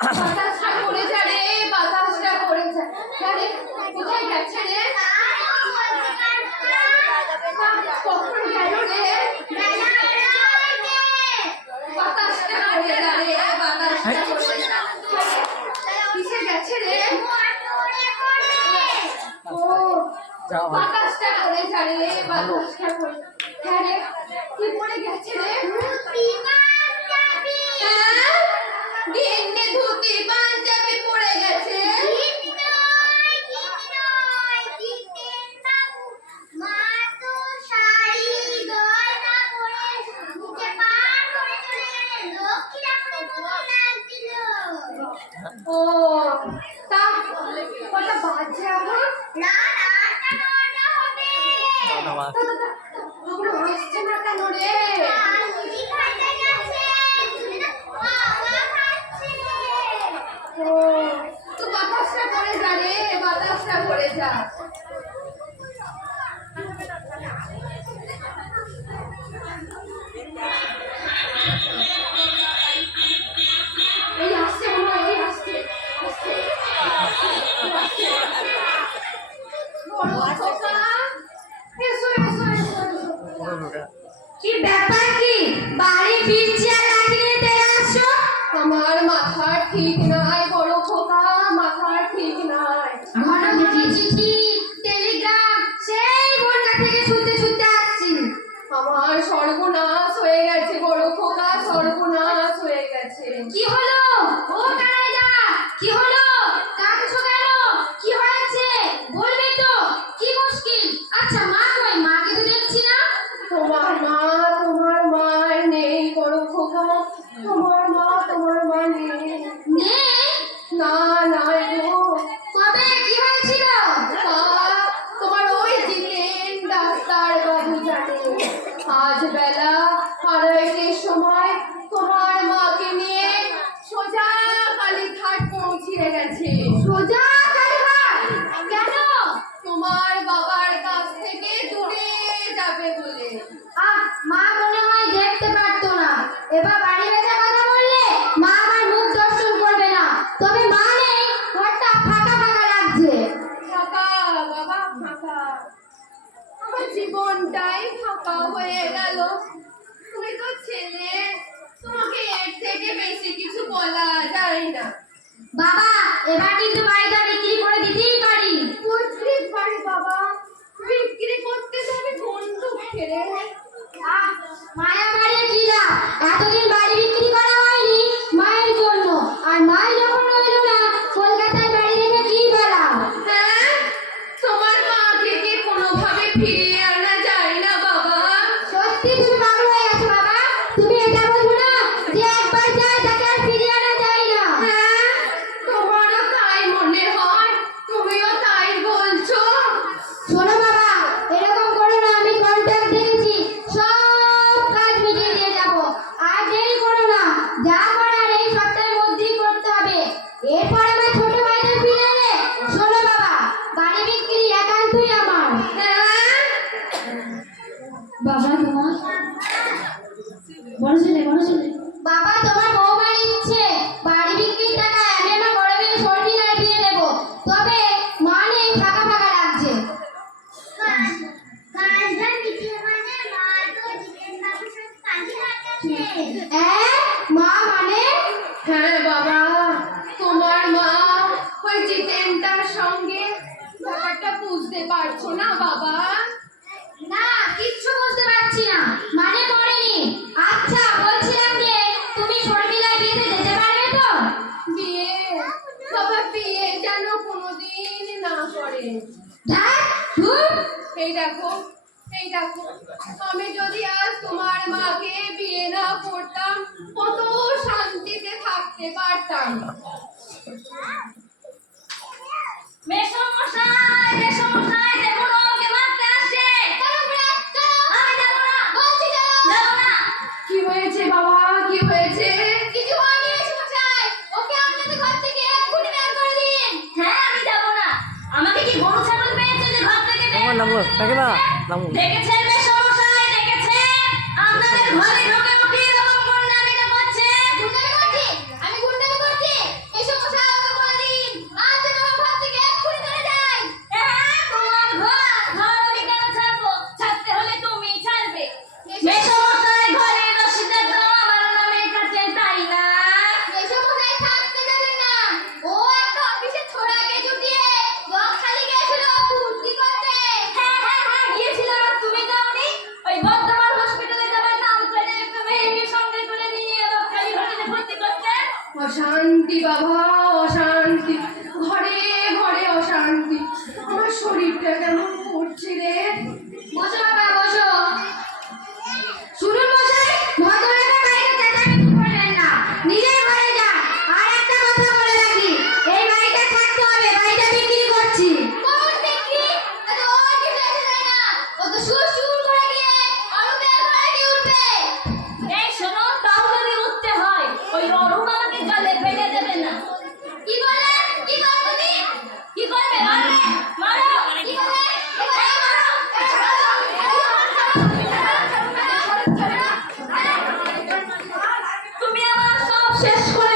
বাতাসটা করে যা রে, বাতাসটা করে যা। আরে কোথায় গেছে রে? কখন গেল রে? বাতাসটা করে যা রে, বাতাসটা করে যা। কিসে গেছে রে? ও বাতাসটা করে যা রে, বাতাসটা করে। হ্যাঁ রে, কি পড়ে গেছে রে? গিন্নি ধুতি পাঞ্জাবি পড়ে গেছে। ও তা কটা বাজে এখন? না আসছে না কেন রে? ও তো বাতাসটা করে যা রে, বাতাসটা করে যা। এই আসছে মনে হয়, এই আসছে আসছে আসছে। বড় খোকা, এসো এসো এসো এসো। কি ব্যাপার কি? বাড়ি ফিরছি আর লাঠি নিয়ে তেড়ে আসছো? আমার মাথা ঠিক নাই বড় খোকা, মাথা ঠিক নাই। ঘন ঘন চিঠি টেলিগ্রাম সেই বনগা থেকে ছুটতে ছুটতে আসছি। আমার সর্বনাশ হয়ে গেছে বড় খোকা, সর্বনাশ হয়ে গেছে। কি হলো? ও কানাইদা, কি হলো? কাঁদছো কেন? কি হয়েছে বলবে তো? কি মুশকিল? আচ্ছা মা কই? মাকে তো দেখছি না। তোমার মা নেই বড় খোকা, তোমার মা নেই। নেই? না না গো। কবে কি হয়েছিল? তা তোমার ওই জিতেন ডাক্তার বাবু জানে। আজ বেলা 2:30টার সময় তোমার মাকে নিয়ে সোজা কালীঘাট পৌঁছে গেছে। সোজা কালীঘাট? কেন? তোমার বাবার কাছ থেকে দূরে যাবে বলে। মা মনে হয় দেখতে পারতো না। এবার বাড়ি বেচা কথা বললে মা আমার মুখ দর্শন করবে না। তবে মা নেই, ঘরটা ফাঁকা ফাঁকা লাগছে। ফাঁকা বাবা, ফাঁকা। আমার জীবনটাই ফাঁকা হয়ে গেল। তুমি তো ছেলে, তোমাকে এর থেকে বেশি কিছু বলা যায় না। বাবা এবার কিন্তু বাড়িটা বিক্রি করে দিতেই পারি। বিক্রি পারি বাবা, বিক্রি করতে তো আমি বন্দুক ফেলে। মায়া বাড়ি কি না? এতদিন বাড়ি বিক্রি করা হয়নি মায়ের জন্য, আর মাই যখন রইল না কলকাতায় বাড়ি রেখে কি বেলা? হ্যাঁ, তোমার মাকে কি কোনোভাবে ফিরিয়ে আনা যায় না বাবা? সত্যি তুমি পাগল হয়ে গেছো বাবা। তুমি এটা বোঝো না যে একবার যায় তাকে আর ফিরিয়ে আনা যায় না? হ্যাঁ, তোমারও তাই মনে হয়, তুমিও তাই বলছো। শোনো বাবা, এরকম করো না। আমি কন্ট্রাক্ট দেখেছি, সব কাজ মিটিয়ে দিয়ে যাবো। আর দেরি করো না, যা করার এই সপ্তাহের মধ্যেই করতে হবে। এরপর আমার ছোট ভাইদের ফিরে এলে শোনো বাবা, বাড়ি বিক্রি একান্তই আমার। হ্যাঁ, বাবা তোমার বড় ছেলে বাবা তোমার বৌমার ইচ্ছে বাড়ি বিক্রির টাকা আমি আমার বড় মেয়ে শর্মিলার বিয়ে দেবো। তবে মা নেই, ফাঁকা ফাঁকা লাগছে। মা মানে? হ্যাঁ বাবা, তোমার মা ওই জিতেনটার সঙ্গে ব্যাপারটা বুঝতে পারছো না বাবা? না, কিচ্ছু বুঝতে পারছি না। মানে পড়েনি। আচ্ছা বলছিলাম যে তুমি শর্মিলার বিয়েতে যেতে পারবে তো? বিয়ে বাবা, বিয়ে যেন কোনোদিন না করে। ধ্যাৎ, ধুর। এই দেখো, আমি যদি আজ তোমার মাকে বিয়ে না করতাম কত শান্তিতে থাকতে পারতাম। মেসমশাই দেখুন ওকে মারতে আসছে। আমি যাব না, বলছি যাব না। কি হয়েছে বাবা, কি হয়েছে? কিছু হয়নি মেসমশাই, ওকে আপনাদের ঘর থেকে এক্ষুনি বের করে দিন। হ্যাঁ আমি যাব না। আমাকে কি গরু ছাগল পেয়েছে যে ঘর থেকে বের করে দিন? দেখেছেন মেসমশাই, দেখেছেন আপনাদের ঘরে ঢোকে উঠে এরকম গুন্ডামিটা করছে। অশান্তি বাবা, অশান্তি, ঘরে ঘরে অশান্তি। আমার শরীরটা কেমন করছে রে। বসো বাবা বসো। শুনুন মশাই, ভদ্রলোকের বাড়িতে চেঁচামেচি করবেন না, নিজের ঘরে যান। আর একটা কথা বলে রাখি, এই বাড়িটা থাকতে হবে, বাড়িটা বিক্রি করছি। কোন বিক্রি? আরে ও কিছু আছে না, ও তো সুর সুর করে গিয়ে অরূপের ঘরে গিয়ে উঠবে। এই শোনো, তাও যদি উঠতে হয় ওই অরুণ আমাকে জলে ফেলে দেবে না। কি বলে? কি বল তুমি? কি করবে? মারবে? মারো। কি বলে? তুমি আমার সব শেষ করে